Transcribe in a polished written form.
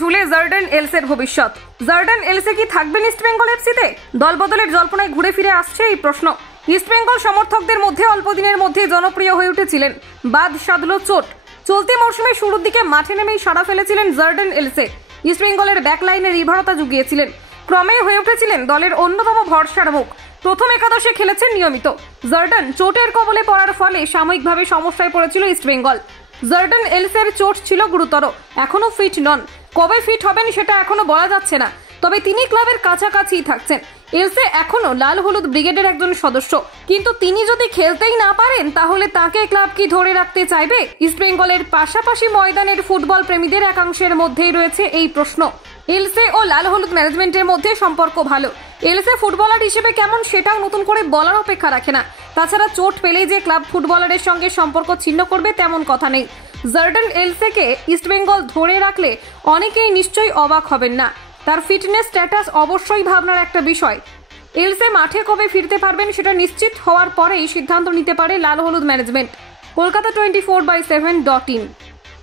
ঝুলে জর্ডান এলসের ভবিষ্যৎ। Jordan Elsey কি থাকবেন ইস্টবেঙ্গল এফসিতে? দলবদলের জল্পনায় ঘুরে ফিরে আসছে এই প্রশ্ন। ইস্টবেঙ্গল সমর্থকদের মধ্যে অল্প দিনের মধ্যে জনপ্রিয় হয়ে উঠেছিলেন, বাদ সাধল চোট। চলতি মৌসুমের শুরুর দিকে মাঠে নেমেই সাড়া ফেলেছিলেন জর্ডান এলসে। ইস্টবেঙ্গলের ব্যাকলাইনে নির্ভরতা জুগিয়েছিলেন, ক্রমে হয়ে উঠেছিলেন দলের অন্যতম ভরসার মুখ। প্রথম একাদশে খেলেছেন নিয়মিত। জর্ডান চোটের কবলে পড়ার ফলে সাময়িকভাবে সমস্যায় পড়েছিল ইস্টবেঙ্গল। জর্ডান এলসের চোট ছিল গুরুতর, এখনো ফিট নন। কবে ফিট হবেন সেটা এখনো বলা যাচ্ছে না, তবে তিনি ক্লাবের কাছাকাছিই থাকছেন। এলসে এখনো লাল হলুদ ব্রিগেডের একজন সদস্য, কিন্তু তিনি যদি খেলতেই না পারেন তাহলে তাকে ক্লাব কি ধরে রাখতে চাইবে? ইস্টবেঙ্গলের পাশাপাশি ময়দানের ফুটবল প্রেমীদের একাংশের মধ্যেই রয়েছে এই প্রশ্ন। এলসে ও লাল হলুদ ম্যানেজমেন্টের মধ্যে সম্পর্ক ভালো। এলসে ফুটবলার হিসেবে কেমন সেটাও নতুন করে বলার অপেক্ষা রাখে না। তাছাড়া চোট পেলেই যে ক্লাব ফুটবলারের সঙ্গে সম্পর্ক ছিন্ন করবে তেমন কথা নেই। জর্ডান এলসেকে ইস্টবেঙ্গল ধরে রাখলে অনেকেই নিশ্চয়ই অবাক হবেন না। তার ফিটনেস স্ট্যাটাস অবশ্যই ভাবনার একটা বিষয়। এলসে মাঠে কবে ফিরতে পারবেন সেটা নিশ্চিত হওয়ার পরেই সিদ্ধান্ত নিতে পারে লাল হলুদ ম্যানেজমেন্ট। কলকাতা 24/7.in।